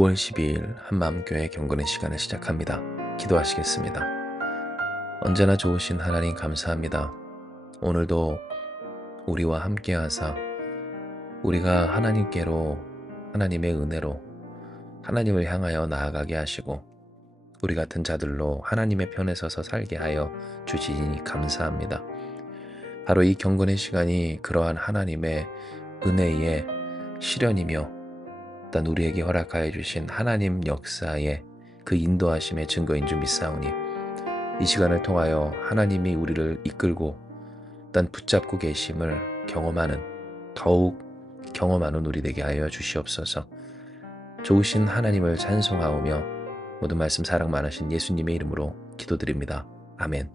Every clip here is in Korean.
5월 12일 한마음교회 경건의 시간을 시작합니다. 기도하시겠습니다. 언제나 좋으신 하나님 감사합니다. 오늘도 우리와 함께 하사 우리가 하나님께로 하나님의 은혜로 하나님을 향하여 나아가게 하시고 우리 같은 자들로 하나님의 편에 서서 살게 하여 주시니 감사합니다. 바로 이 경건의 시간이 그러한 하나님의 은혜의 실현이며 일단 우리에게 허락하여 주신 하나님 역사의 그 인도하심의 증거인 줄 믿사오니 이 시간을 통하여 하나님이 우리를 이끌고 일단 붙잡고 계심을 더욱 경험하는 우리 되게 하여 주시옵소서. 좋으신 하나님을 찬송하오며 모든 말씀 사랑 많으신 예수님의 이름으로 기도드립니다. 아멘.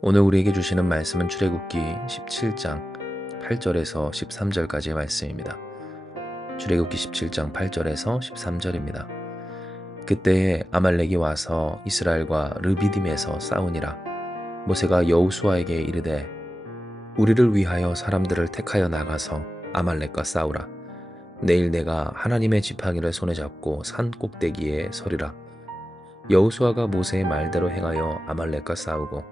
오늘 우리에게 주시는 말씀은 출애굽기 17장 8절에서 13절까지의 말씀입니다. 출애굽기 17장 8절에서 13절입니다. 그때에 아말렉이 와서 이스라엘과 르비딤에서 싸우니라. 모세가 여호수아에게 이르되 우리를 위하여 사람들을 택하여 나가서 아말렉과 싸우라. 내일 내가 하나님의 지팡이를 손에 잡고 산 꼭대기에 서리라. 여호수아가 모세의 말대로 행하여 아말렉과 싸우고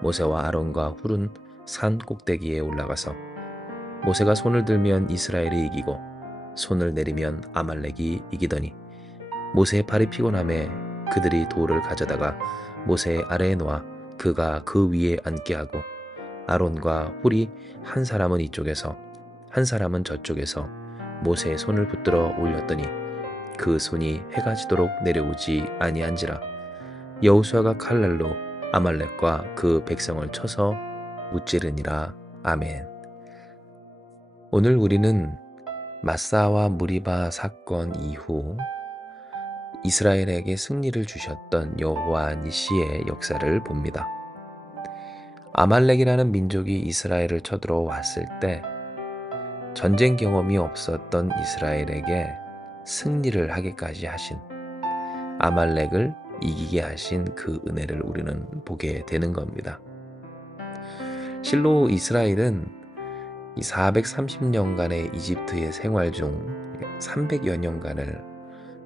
모세와 아론과 훌은 산 꼭대기에 올라가서 모세가 손을 들면 이스라엘이 이기고 손을 내리면 아말렉이 이기더니 모세의 팔이 피곤함에 그들이 돌을 가져다가 모세의 아래에 놓아 그가 그 위에 앉게 하고 아론과 훌이 한 사람은 이쪽에서 한 사람은 저쪽에서 모세의 손을 붙들어 올렸더니 그 손이 해가 지도록 내려오지 아니한지라. 여호수아가 칼날로 아말렉과 그 백성을 쳐서 무찌르니라. 아멘. 오늘 우리는 마사와 무리바 사건 이후 이스라엘에게 승리를 주셨던 여호와 니시의 역사를 봅니다. 아말렉이라는 민족이 이스라엘을 쳐들어왔을 때 전쟁 경험이 없었던 이스라엘에게 승리를 하게까지 하신, 아말렉을 이기게 하신 그 은혜를 우리는 보게 되는 겁니다. 실로 이스라엘은 이 430년간의 이집트의 생활 중 300여 년간을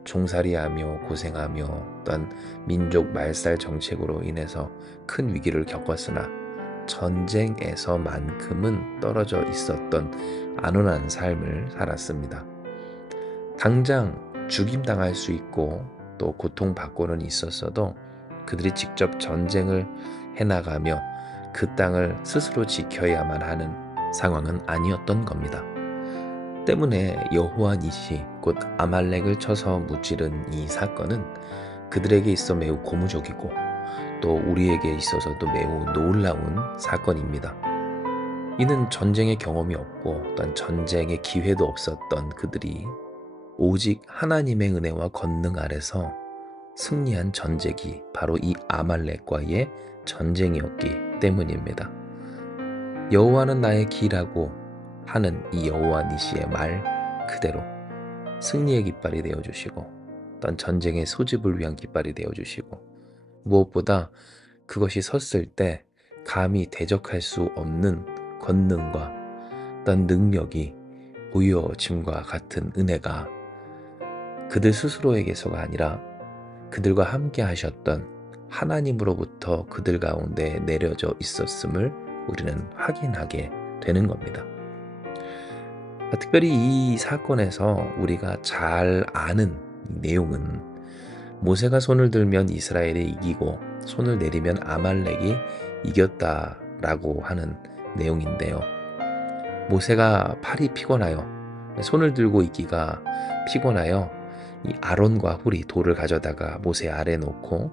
종살이하며 고생하며 또한 민족 말살 정책으로 인해서 큰 위기를 겪었으나 전쟁에서만큼은 떨어져 있었던 안온한 삶을 살았습니다. 당장 죽임당할 수 있고 또 고통받고는 있었어도 그들이 직접 전쟁을 해나가며 그 땅을 스스로 지켜야만 하는 상황은 아니었던 겁니다. 때문에 여호와 니시 곧 아말렉을 쳐서 무찌른 이 사건은 그들에게 있어 매우 고무적이고 또 우리에게 있어서도 매우 놀라운 사건입니다. 이는 전쟁의 경험이 없고 또한 전쟁의 기회도 없었던 그들이 오직 하나님의 은혜와 권능 아래서 승리한 전쟁이 바로 이 아말렉과의 전쟁이었기 때문입니다. 여호와는 나의 길이라고 하는 이 여호와 니시의 말 그대로 승리의 깃발이 되어주시고 또한 전쟁의 소집을 위한 깃발이 되어주시고 무엇보다 그것이 섰을 때 감히 대적할 수 없는 권능과 또한 능력이 보여짐과 같은 은혜가 그들 스스로에게서가 아니라 그들과 함께 하셨던 하나님으로부터 그들 가운데 내려져 있었음을 우리는 확인하게 되는 겁니다. 특별히 이 사건에서 우리가 잘 아는 내용은 모세가 손을 들면 이스라엘이 이기고 손을 내리면 아말렉이 이겼다라고 하는 내용인데요. 모세가 팔이 피곤하여 손을 들고 있기가 피곤하여 이 아론과 훌이 돌을 가져다가 모세 아래에 놓고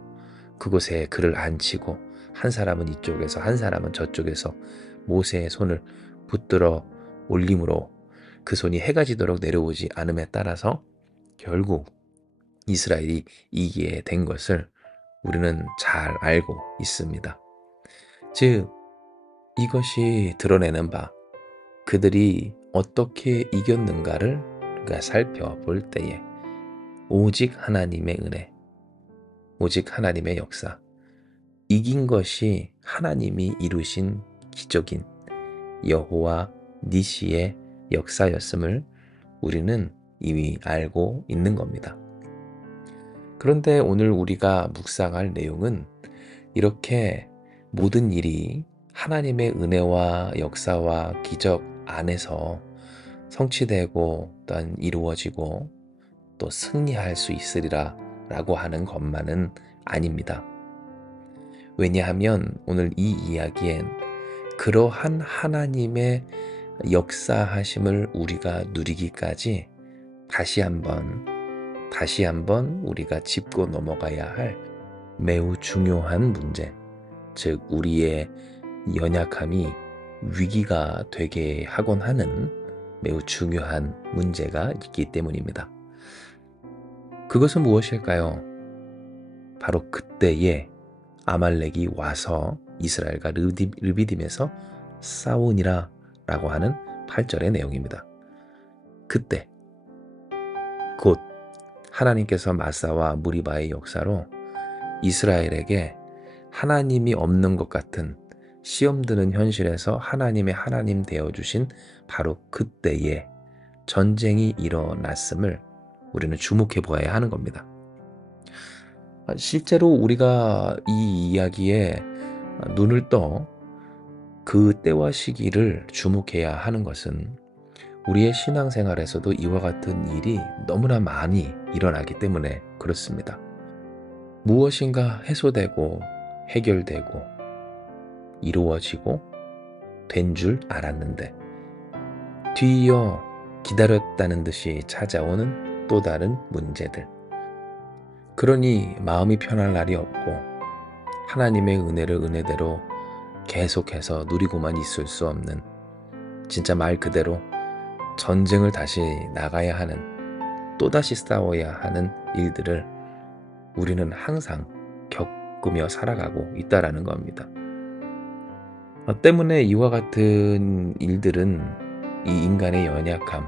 그곳에 그를 앉히고 한 사람은 이쪽에서 한 사람은 저쪽에서 모세의 손을 붙들어 올림으로 그 손이 해가 지도록 내려오지 않음에 따라서 결국 이스라엘이 이기게 된 것을 우리는 잘 알고 있습니다. 즉 이것이 드러내는 바 그들이 어떻게 이겼는가를 우리가 살펴볼 때에 오직 하나님의 은혜, 오직 하나님의 역사, 이긴 것이 하나님이 이루신 기적인 여호와 니시의 역사였음을 우리는 이미 알고 있는 겁니다. 그런데 오늘 우리가 묵상할 내용은 이렇게 모든 일이 하나님의 은혜와 역사와 기적 안에서 성취되고 또한 이루어지고 또 승리할 수 있으리라 라고 하는 것만은 아닙니다. 왜냐하면 오늘 이 이야기엔 그러한 하나님의 역사하심을 우리가 누리기까지 다시 한번 우리가 짚고 넘어가야 할 매우 중요한 문제, 즉 우리의 연약함이 위기가 되게 하곤 하는 매우 중요한 문제가 있기 때문입니다. 그것은 무엇일까요? 바로 그때에 아말렉이 와서 이스라엘과 르비딤에서 싸우니라 라고 하는 8절의 내용입니다. 그때 곧 하나님께서 마사와 무리바의 역사로 이스라엘에게 하나님이 없는 것 같은 시험 드는 현실에서 하나님의 하나님 되어주신 바로 그때에 전쟁이 일어났음을 우리는 주목해 보아야 하는 겁니다. 실제로 우리가 이 이야기에 눈을 떠 그 때와 시기를 주목해야 하는 것은 우리의 신앙생활에서도 이와 같은 일이 너무나 많이 일어나기 때문에 그렇습니다. 무엇인가 해소되고 해결되고 이루어지고 된 줄 알았는데 뒤이어 기다렸다는 듯이 찾아오는 또 다른 문제들. 그러니 마음이 편할 날이 없고 하나님의 은혜를 은혜대로 계속해서 누리고만 있을 수 없는, 진짜 말 그대로 전쟁을 다시 나가야 하는, 또다시 싸워야 하는 일들을 우리는 항상 겪으며 살아가고 있다라는 겁니다. 때문에 이와 같은 일들은 이 인간의 연약함,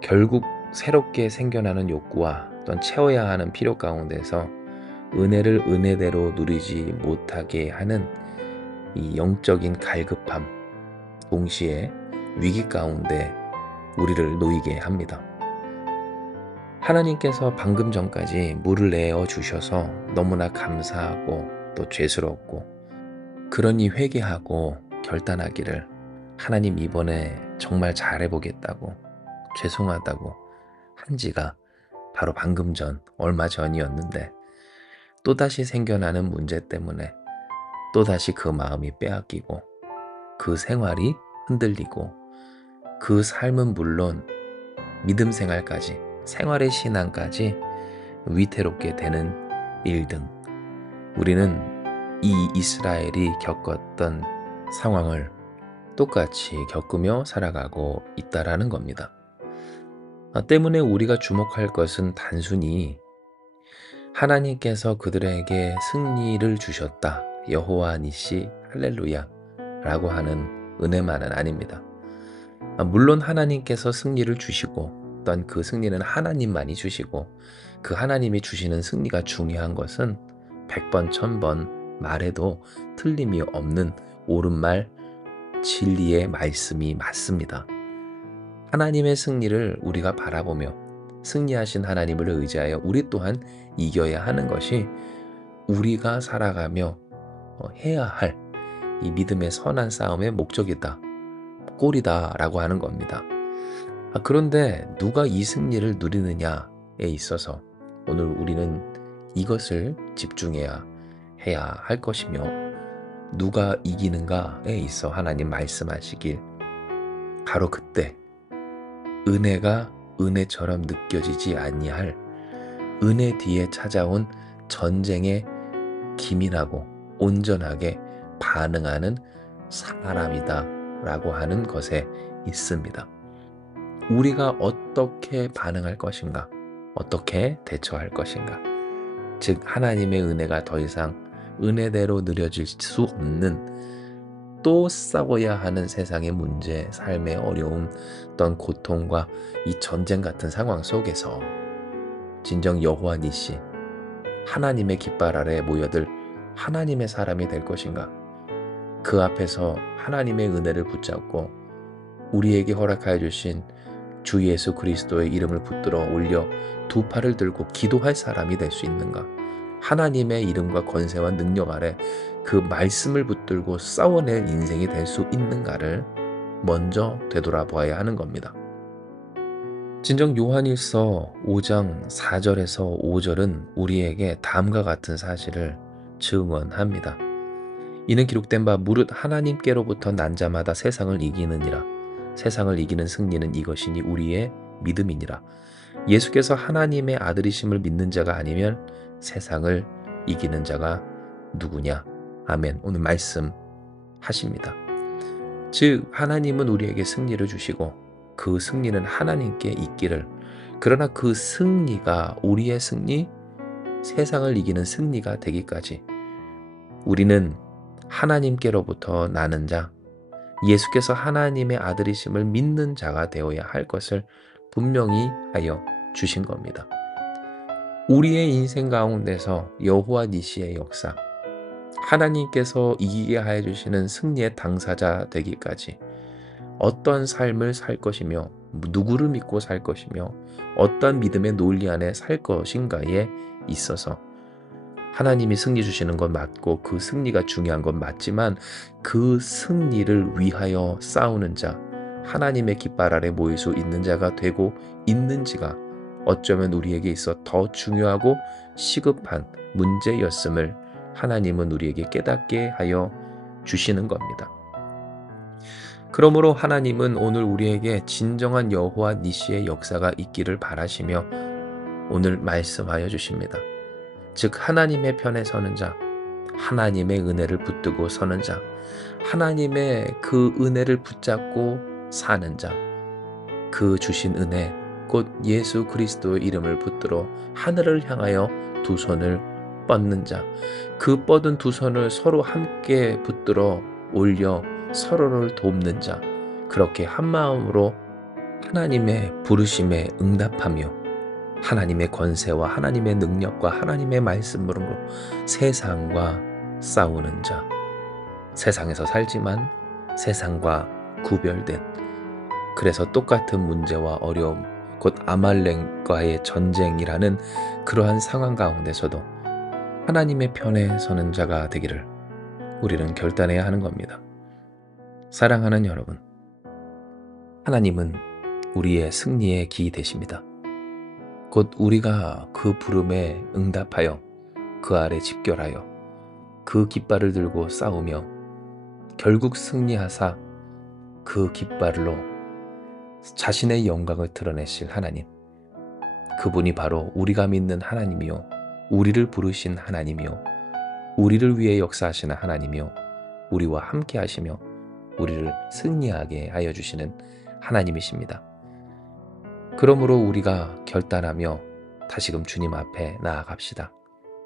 결국 새롭게 생겨나는 욕구와 또한 채워야 하는 필요 가운데서 은혜를 은혜대로 누리지 못하게 하는 이 영적인 갈급함, 동시에 위기 가운데 우리를 놓이게 합니다. 하나님께서 방금 전까지 물을 내어 주셔서 너무나 감사하고 또 죄스럽고, 그러니 회개하고 결단하기를 하나님 이번에 정말 잘해보겠다고, 죄송하다고 한 지가 바로 방금 전, 얼마 전이었는데 또다시 생겨나는 문제 때문에 또다시 그 마음이 빼앗기고 그 생활이 흔들리고 그 삶은 물론 믿음 생활까지, 생활의 신앙까지 위태롭게 되는 일 등 우리는 이 이스라엘이 겪었던 상황을 똑같이 겪으며 살아가고 있다라는 겁니다. 때문에 우리가 주목할 것은 단순히 하나님께서 그들에게 승리를 주셨다, 여호와 니시 할렐루야 라고 하는 은혜만은 아닙니다. 물론 하나님께서 승리를 주시고 또한 그 승리는 하나님만이 주시고, 그 하나님이 주시는 승리가 중요한 것은 100번 1000번 말해도 틀림이 없는 옳은 말, 진리의 말씀이 맞습니다. 하나님의 승리를 우리가 바라보며 승리하신 하나님을 의지하여 우리 또한 이겨야 하는 것이 우리가 살아가며 해야 할 이 믿음의 선한 싸움의 목적이다, 꼴이다 라고 하는 겁니다. 그런데 누가 이 승리를 누리느냐에 있어서 오늘 우리는 이것을 집중해야 할 것이며, 누가 이기는가에 있어 하나님 말씀하시길 바로 그때 은혜가 은혜처럼 느껴지지 아니할 은혜 뒤에 찾아온 전쟁에 기민하고 온전하게 반응하는 사람이다 라고 하는 것에 있습니다. 우리가 어떻게 반응할 것인가, 어떻게 대처할 것인가, 즉 하나님의 은혜가 더 이상 은혜대로 누려질 수 없는, 또 싸워야 하는 세상의 문제, 삶의 어려움, 어떤 고통과 이 전쟁 같은 상황 속에서 진정 여호와 니시, 하나님의 깃발 아래 모여들 하나님의 사람이 될 것인가, 그 앞에서 하나님의 은혜를 붙잡고 우리에게 허락하여 주신 주 예수 그리스도의 이름을 붙들어 올려 두 팔을 들고 기도할 사람이 될 수 있는가? 하나님의 이름과 권세와 능력 아래 그 말씀을 붙들고 싸워낼 인생이 될 수 있는가를 먼저 되돌아보아야 하는 겁니다. 진정 요한일서 5장 4절에서 5절은 우리에게 다음과 같은 사실을 증언합니다. 이는 기록된 바 무릇 하나님께로부터 난 자마다 세상을 이기느니라. 세상을 이기는 승리는 이것이니 우리의 믿음이니라. 예수께서 하나님의 아들이심을 믿는 자가 아니면 세상을 이기는 자가 누구냐? 아멘. 오늘 말씀하십니다. 즉 하나님은 우리에게 승리를 주시고 그 승리는 하나님께 있기를, 그러나 그 승리가 우리의 승리, 세상을 이기는 승리가 되기까지 우리는 하나님께로부터 나는 자, 예수께서 하나님의 아들이심을 믿는 자가 되어야 할 것을 분명히 하여 주신 겁니다. 우리의 인생 가운데서 여호와 니시의 역사, 하나님께서 이기게 하여 주시는 승리의 당사자 되기까지 어떤 삶을 살 것이며 누구를 믿고 살 것이며 어떤 믿음의 논리 안에 살 것인가에 있어서 하나님이 승리 주시는 건 맞고 그 승리가 중요한 건 맞지만 그 승리를 위하여 싸우는 자, 하나님의 깃발 아래 모일 수 있는 자가 되고 있는지가 어쩌면 우리에게 있어 더 중요하고 시급한 문제였음을 하나님은 우리에게 깨닫게 하여 주시는 겁니다. 그러므로 하나님은 오늘 우리에게 진정한 여호와 니시의 역사가 있기를 바라시며 오늘 말씀하여 주십니다. 즉 하나님의 편에 서는 자, 하나님의 은혜를 붙들고 서는 자, 하나님의 그 은혜를 붙잡고 사는 자, 그 주신 은혜 곧 예수 그리스도의 이름을 붙들어 하늘을 향하여 두 손을 뻗는 자, 그 뻗은 두 손을 서로 함께 붙들어 올려 서로를 돕는 자, 그렇게 한마음으로 하나님의 부르심에 응답하며 하나님의 권세와 하나님의 능력과 하나님의 말씀으로 세상과 싸우는 자, 세상에서 살지만 세상과 구별된, 그래서 똑같은 문제와 어려움, 곧 아말렉과의 전쟁이라는 그러한 상황 가운데서도 하나님의 편에 서는 자가 되기를 우리는 결단해야 하는 겁니다. 사랑하는 여러분, 하나님은 우리의 승리의 기 되십니다. 곧 우리가 그 부름에 응답하여 그 아래 집결하여 그 깃발을 들고 싸우며 결국 승리하사 그 깃발로 자신의 영광을 드러내실 하나님, 그분이 바로 우리가 믿는 하나님이요 우리를 부르신 하나님이요 우리를 위해 역사하시는 하나님이요 우리와 함께 하시며 우리를 승리하게 하여 주시는 하나님이십니다. 그러므로 우리가 결단하며 다시금 주님 앞에 나아갑시다.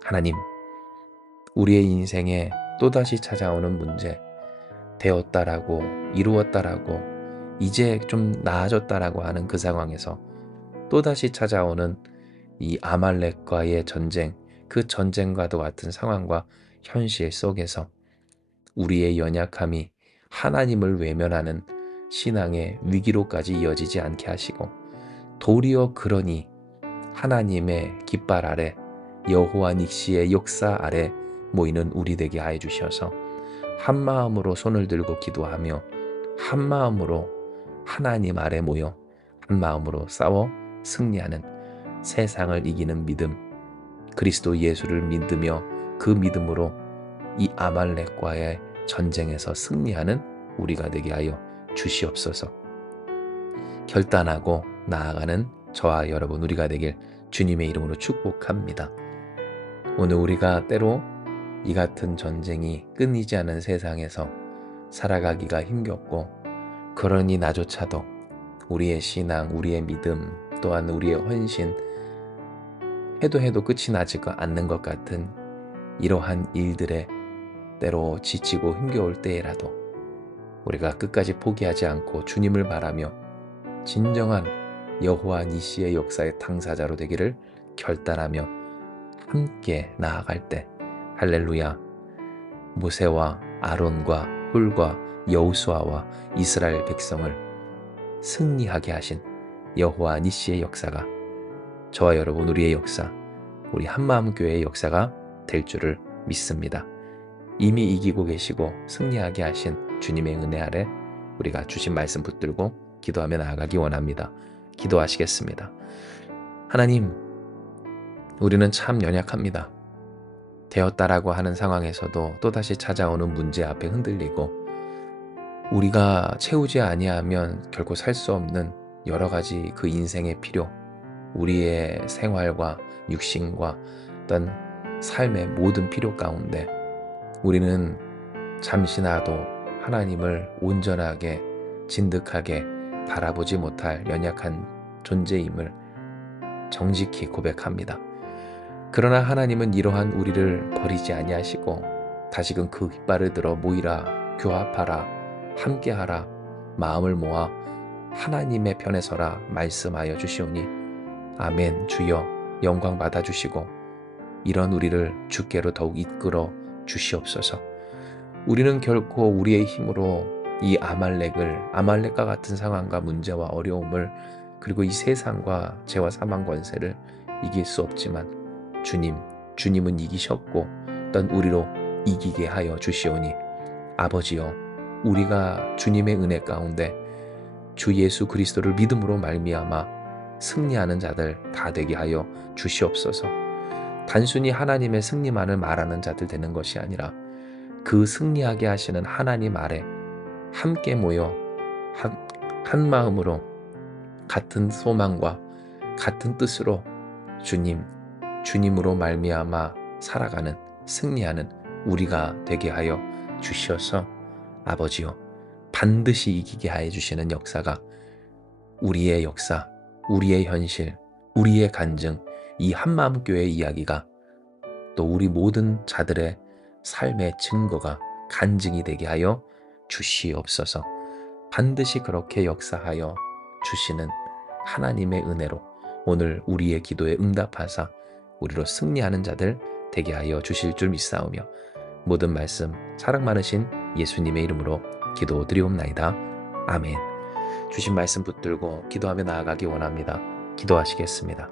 하나님, 우리의 인생에 또다시 찾아오는 문제, 되었다라고, 이루었다라고, 이제 좀 나아졌다라고 하는 그 상황에서 또다시 찾아오는 이 아말렉과의 전쟁, 그 전쟁과도 같은 상황과 현실 속에서 우리의 연약함이 하나님을 외면하는 신앙의 위기로까지 이어지지 않게 하시고 도리어 그러니 하나님의 깃발 아래 여호와 닉시의 역사 아래 모이는 우리 되게 하여 주셔서 한마음으로 손을 들고 기도하며 한마음으로 하나님 아래 모여 한마음으로 싸워 승리하는 세상을 이기는 믿음, 그리스도 예수를 믿으며 그 믿음으로 이 아말렉과의 전쟁에서 승리하는 우리가 되게 하여 주시옵소서. 결단하고 나아가는 저와 여러분 우리가 되길 주님의 이름으로 축복합니다. 오늘 우리가 때로 이 같은 전쟁이 끊이지 않은 세상에서 살아가기가 힘겹고 그러니 나조차도 우리의 신앙, 우리의 믿음 또한 우리의 헌신 해도 끝이 나지가 않는 것 같은 이러한 일들에 때로 지치고 힘겨울 때에라도 우리가 끝까지 포기하지 않고 주님을 바라며 진정한 여호와 니시의 역사의 당사자로 되기를 결단하며 함께 나아갈 때 할렐루야, 모세와 아론과 훌과 여호수아와 이스라엘 백성을 승리하게 하신 여호와 니시의 역사가 저와 여러분 우리의 역사, 우리 한마음교회의 역사가 될 줄을 믿습니다. 이미 이기고 계시고 승리하게 하신 주님의 은혜 아래 우리가 주신 말씀 붙들고 기도하며 나아가기 원합니다. 기도하시겠습니다. 하나님, 우리는 참 연약합니다. 되었다라고 하는 상황에서도 또다시 찾아오는 문제 앞에 흔들리고 우리가 채우지 아니하면 결코 살 수 없는 여러 가지 그 인생의 필요, 우리의 생활과 육신과 어떤 삶의 모든 필요 가운데 우리는 잠시나도 하나님을 온전하게 진득하게 바라보지 못할 연약한 존재임을 정직히 고백합니다. 그러나 하나님은 이러한 우리를 버리지 아니하시고 다시금 그 깃발을 들어 모이라, 교합하라, 함께하라, 마음을 모아 하나님의 편에 서라 말씀하여 주시오니 아멘. 주여 영광 받아주시고 이런 우리를 주께로 더욱 이끌어 주시옵소서. 우리는 결코 우리의 힘으로 이 아말렉과 같은 상황과 문제와 어려움을 그리고 이 세상과 죄와 사망 권세를 이길 수 없지만 주님은 이기셨고 또 우리로 이기게 하여 주시오니 아버지여, 우리가 주님의 은혜 가운데 주 예수 그리스도를 믿음으로 말미암아 승리하는 자들 다 되게 하여 주시옵소서. 단순히 하나님의 승리만을 말하는 자들 되는 것이 아니라 그 승리하게 하시는 하나님 아래 함께 모여 한 마음으로 같은 소망과 같은 뜻으로 주님으로 말미암아 살아가는 승리하는 우리가 되게 하여 주시어서 아버지요, 반드시 이기게 하여 주시는 역사가 우리의 역사, 우리의 현실, 우리의 간증, 이 한마음교회의 이야기가 또 우리 모든 자들의 삶의 증거가 간증이 되게 하여 주시옵소서. 반드시 그렇게 역사하여 주시는 하나님의 은혜로 오늘 우리의 기도에 응답하사 우리로 승리하는 자들 되게 하여 주실 줄 믿사오며 모든 말씀 사랑 많으신 예수님의 이름으로 기도드리옵나이다. 아멘. 주신 말씀 붙들고 기도하며 나아가기 원합니다. 기도하시겠습니다.